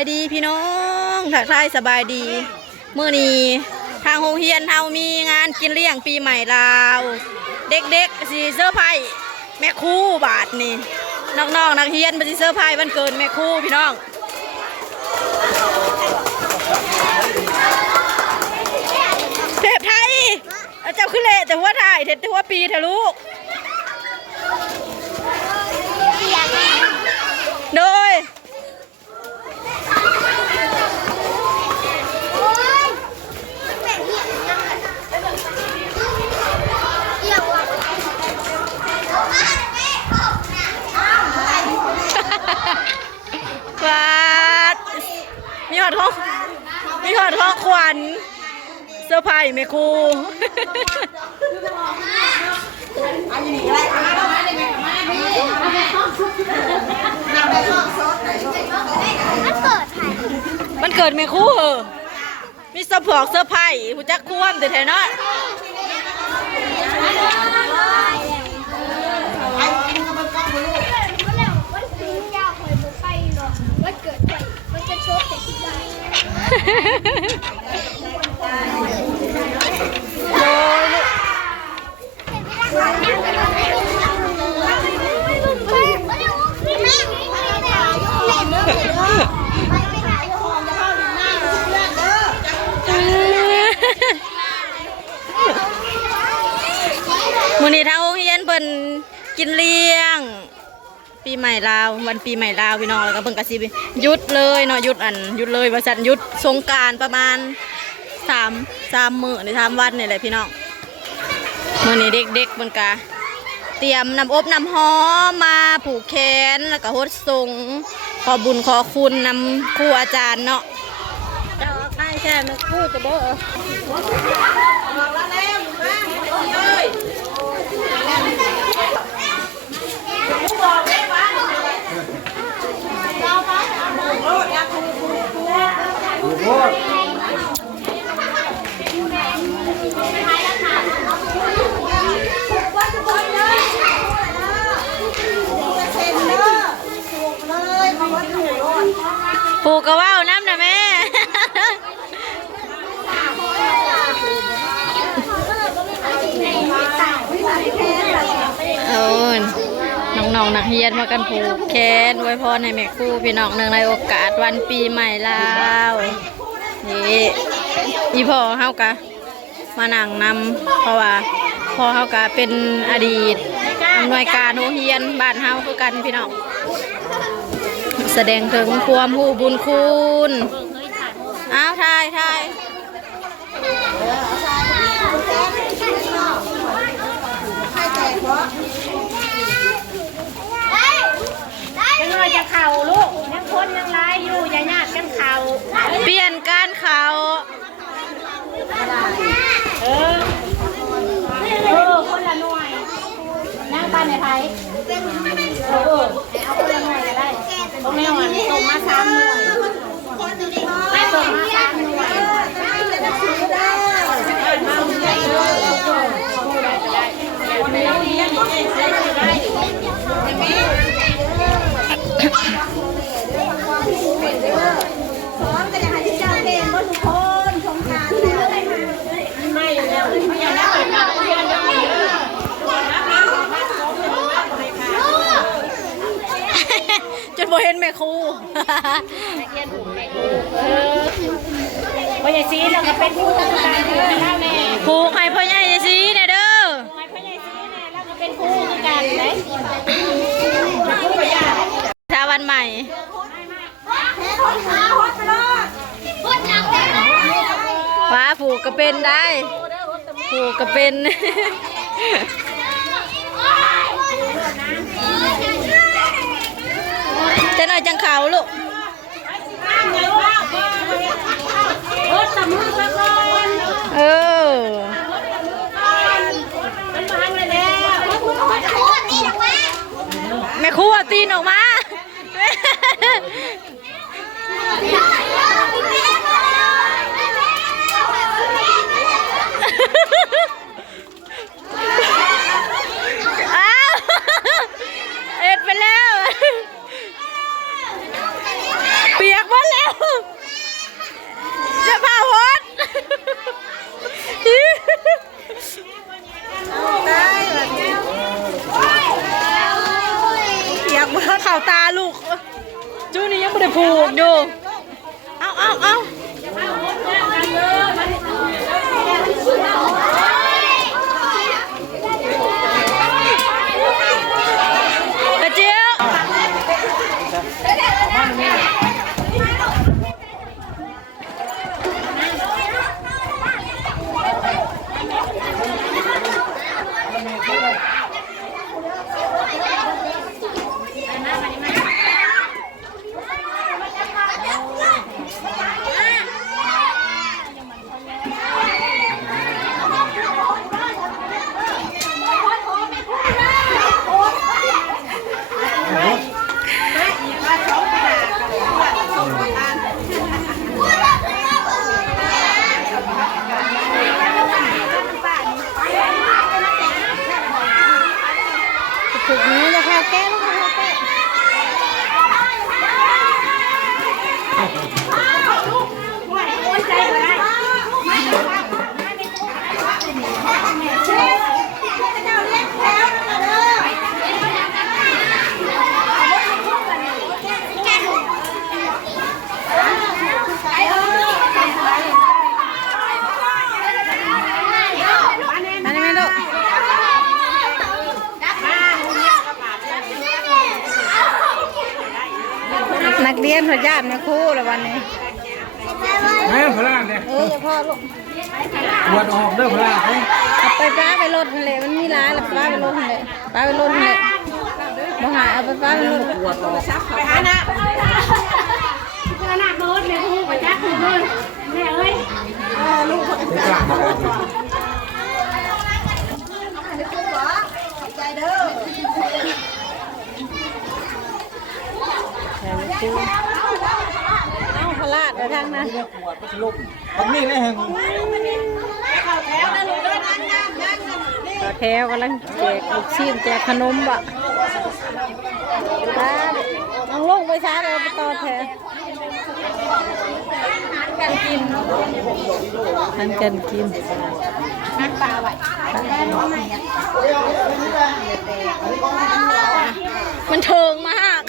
ายดีพี่น้องทักทายสบายดีมื้อนี้ทางโรงเรียนเฮามีงานกินเลี้ยงปีใหม่ลาวเด็กๆสิเซอร์ไพรส์แม่ครูบาทนี่น้องๆนักเรียนมาสิเซอร์ไพรส์วันเกิดแม่ครูพี่น้องเทพไทยเจ้าคือเละแต่หัวถ่ายเด็ดแต่หัวปีเถอะลูกโดยฟาดมีหอดท้องขวัญเสื้อผ้าแม่ครูมันเกิดแม่ครูเหรอมีเสื้อผือกเสื้อผ้าหูจักควมแต่แท้เนาะมื้อนี้ทางโรงเรียนเพิ่นกินเลี้ยงปีใหม่ลาววันปีใหม่ลาวพี่น้องแล้วก็เพิ่นก็สิหยุดเลยเนาะหยุดเลยว่าซั่นหยุดสงกรานต์ประมาณ3มื้อนี่3วันนี่แหละพี่น้องมื้อนี้เด็กๆเพิ่นก็เตรียมน้ำอบน้ำหอมมาผูกแขนแล้วก็โฮดส่งขอบุญขอคุณนำครูอาจารย์เนาะเจ้าใครแค่มาครูจะบ่ปูกระว่าวน้ำนะแม่น้องนักเรียนมากันผูกแขนไว้พรให้แม่ครูพี่น้องเนื่องในโอกาสวันปีใหม่ลาวนี่อีพ่อเฮากะมานั่งนำเพราะว่าพ่อเฮากะเป็นอดีตอำนวยการโรงเรียนบ้านเฮาคือกันพี่น้องแสดงถึงความผู้บุญคุณอ้าวทายยังน้อยจะเข่าลูกยังคนยังร้ายอยู่อย่าญาติกันเข่าเปลี่ยนการเขาคนละหน่วยนั่งบ้านในไทยเอาคนละหน่วยก็ได้ตรงนี้วันส่งมา3 หน่วยไม่ส่งมา3 หน่วยจนบ่เห็นแม่ครูพ่อใหญ่ซีเราก็เป็นผู้การแล้วแม่ผูกให้พ่อใหญ่ซีเนี่ยเด้อพ่อใหญ่ซีเนี่ยเราก็เป็นผู้การเลยชาวันใหม่ว้าผูกก็เป็นได้ผูกก็เป็นจะหน่อยจังเขาลูกเออแม่ครูเอาตีนออกมาอ้าวเอ็ดไปแล้ว บอกอยู่เอากระเจียวถูกนี้จะข้าวแก้วข้าวแก้วนักเรียนหัวญาติมาคู่เลยวันนี้ไหนพลาดเนี่ย อย่าพ่อลูก ปวดออกเด้อพลาดเฮ้ย เอาไปป้าไปรถเลยมันมีร้านแล้วป้าไปรถเลยป้าไปรถเลยมาหาเอาไปป้าไปรถไปหาหน้าหน้าโน้ตเลยคู่ไปจักคู่เลยแม่เอ้ยลูก ไม่กล้ามาเลย ใจเด้อเอาพลาดไปทางนั้น ปวดพัดลมมันนี่เลยแห่ง ต่อแถวกำลังแจกลูกชิ้นแจกขนมบ่น้องลงไปช้าเลยไปต่อแถวกันกินทันกันกินนักปลาไว้ มันเทิงมาก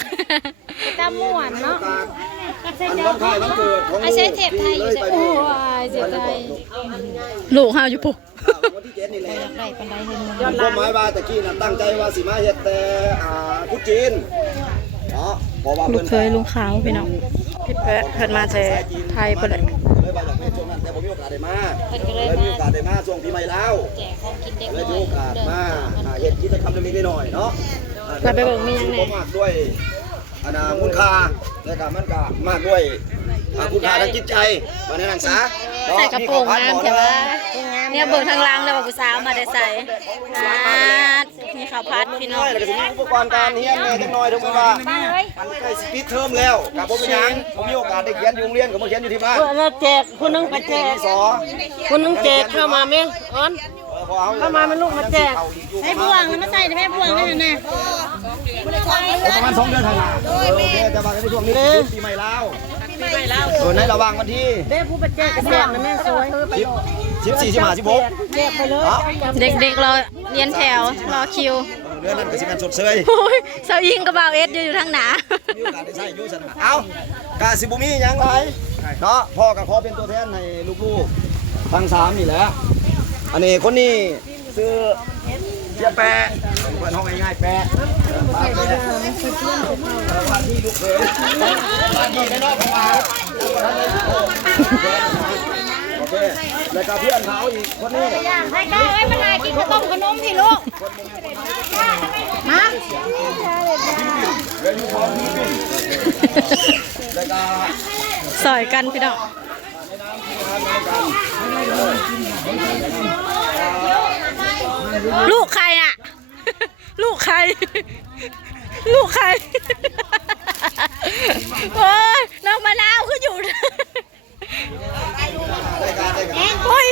ตาม่วนเนาะ วันคล้ายวันเกิดของลูกที่เลยไป โอ้ยเสียใจ ลูกห้าวอยู่ปุ๊บ วันที่7นี่แหละ ได้ปันไดเห็น ความหมายว่าตะกี้น่ะตั้งใจว่าสิมาเฮ็ดแต่กุจีนเนาะเพราะว่า ลู เพิ่ ก น เคยลุงขาวพี่น้องพี่แปะเพิ่นมาแต่ไทยเพิ่นเลย เลยว่าอยากไปช่วงนั้นแต่ผมมีโอกาสได้มาเลยมีโอกาสได้มาช่วงปีใหม่ลาว แจกของกินเด็ก เลยมีโอกาสมาเฮ็ดกิจกรรมเล็กๆน้อยๆเนาะ เราไปเบิ่งมียังไง มากด้วยมูลค่าแล้วก็มันก็มากด้วยคุณค่าทางจิตใจมาในหนังซะ ใส่กระโปรงงามใช่ปะเนี่ยเบิ่งทางล่างแล้วว่าผู้สาวมาได้ใส่มีข้าวผัดพี่น้อง แล้วก็สิมีอุปกรณ์การเรียนแหน่จังน้อยถึงว่ามันใกล้สิปิดเทอมแล้วกับผมเป็นหยังผมมีโอกาสได้เขียนอยู่โรงเรียนก็มาเขียนอยู่ที่บ้าน เราแจกคุณนึงไปแจก สอ คุณนึงแจกเข้ามาไหมอ้อนเข้ามาเป็นลูกมาแจกให้พวงมาใส่ให้พวงได้นะ ประมาณ2 เดือนทางหน้าโอเคแต่ว่าในช่วงนี้ปีใหม่ลาวในระหว่างวันที่ เด้ผู้ไปแจกกันแจกนะแม่สวย 14 15 16 แจกไปเลย เด็กๆรอเรียนแถวรอคิว เดือนนั้นก็สิมันสดเชย โอ้ยสาวยิงกับบ่าวเอสอยู่ทางหนา มีโอกาสได้ใช้อยู่ซั่นน่ะเอ้ากะสิบ่มีหยังหลายเนาะพ่อก็ขอเป็นตัวแทนให้ลูกๆทั้ง3นี่แหละอันนี้คนนี้ชื่อเจียแปะเพิ่นห้องง่ายๆแปะบ้านที่ลูกเขยบ้านที่ในนอกของเราโอเคแล้วก็เพื่อนเขาอีกคนนี้ ให้ก้าวให้มันนายกินข้าวต้มขนมพี่ลูกมา เรียนอยู่พร้อมนี่แล้วก็ สอยกันพี่น้องลูกใครอ่ะ ลูกใคร ลูกใคร โอ้ยน้องมะนาวก็อยู่ ได้การได้การ โอ้ย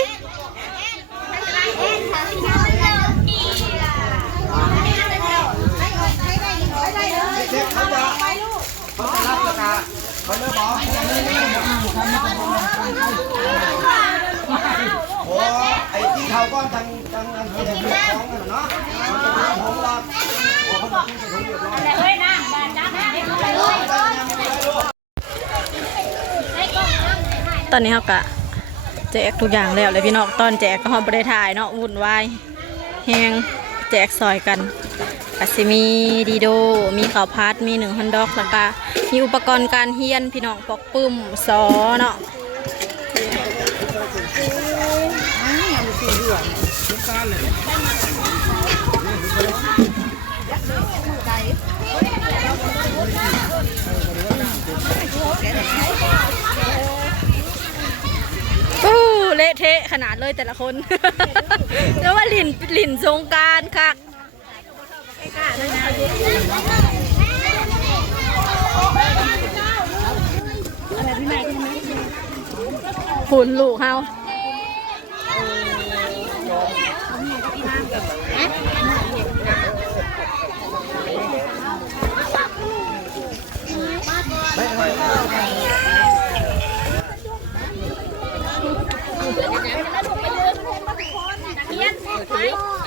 เด็กเขาจะรับราคาเขาเลิกบอกโอ้ไอ้ที่เขาก้อนทางที่จะอยู่ของกันเนาะผมรับ เฮ้ยนะจ้า ตอนนี้เขากะแจกทุกอย่างแล้วเลยพี่น้องตอนแจกก็หอมบริถ่ายเนาะวุ่นวายแหงแจกซอยกันก็สิมีดีโดมีข้าวพัดมี1 ฮอนดอกแล้วก็มีอุปกรณ์การเฮียนพี่น้องปอกปึ้มซอเนาะเละเทะขนาดเลยแต่ละคน แล้วว่าหลินสงกรานต์ค่ะหุ่นลูกเฮา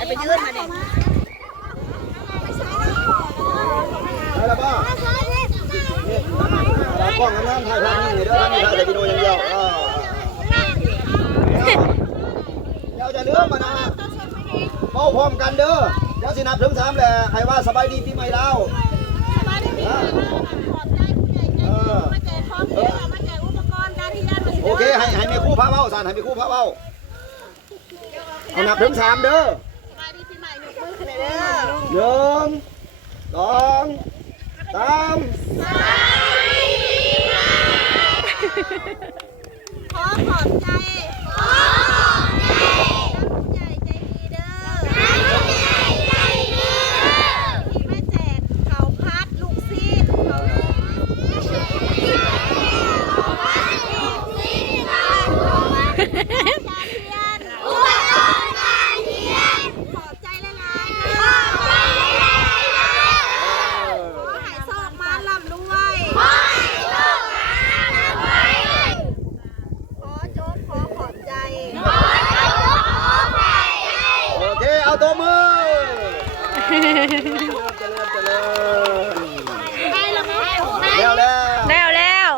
ไปยืนมาเด็ก ได้แล้วป่ะนี่ตากล้องน้ำถ่ายภาพนี่เด้อถ่ายแต่วิดีโออย่างเดียวเดี๋ยวจะเลื่อมมานะเมาพร้อมกันเด้อเดี๋ยวสินับถึง3แหละใครว่าสบายดีปีใหม่แล้วโอเคให้มีคู่พาเบ้าสานให้มีคู่พาเบ้าเอานับถึง3เด้อ1 2 3 ขอขอบใจผู้ใหญ่ใจดีเด้อที่มาแจกเขาพัดลูกซีดเขาขอบใจละลายขอหายโศกมาลำรวยขอโจ๊กขอขอบใจ โอเคเอาตัวมือเจริญแล้ว แล้ว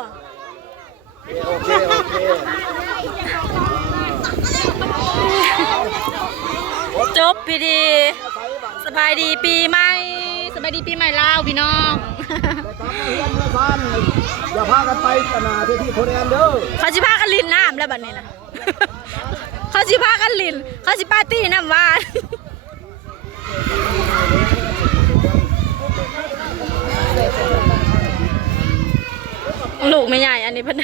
โอเคจบพี่ดีสบายดีปีใหม่สบายดีปีใหม่ลาวพี่น้อง อย่าพากันไปกันนะที่โคเรียนเด้อ เขาสิพากันลินน้ำแล้วบัดนี้นะ เขาสิพากันลินเขาสิปาร์ตี้น้ำหวานลูกไม่ใหญ่อันนี้เพิ่น